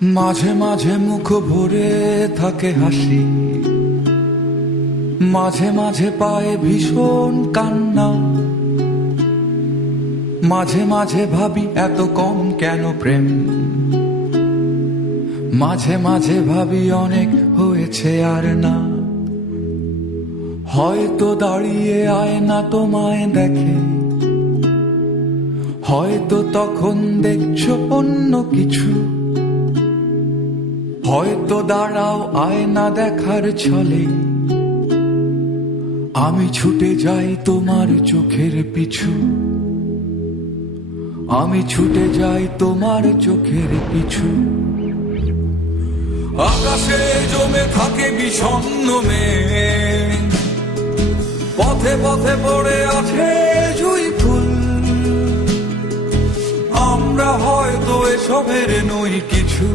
মাঝে মাঝে মুখ ভরে থাকে হাসি, মাঝে মাঝে পায়ে ভীষণ কান্না। মাঝে মাঝে ভাবি এত কম কেন প্রেম, মাঝে মাঝে ভাবি অনেক হয়েছে আর না। হয়তো দাঁড়িয়ে আয়না তোমায় দেখে, হয়তো তখন দেখছো অন্য কিছু। হয়তো দাঁড়াও আয়না দেখার ছলে, আমি ছুটে যাই তোমার চোখের পিছু। আমি ছুটে যাই তোমার চোখের পিছু। আকাশে জমে থাকে বিষণ্ণ মেঘ, পথে পথে পড়ে আছে জুঁই ফুল। আমরা হয়তো এসবের নই কিছু।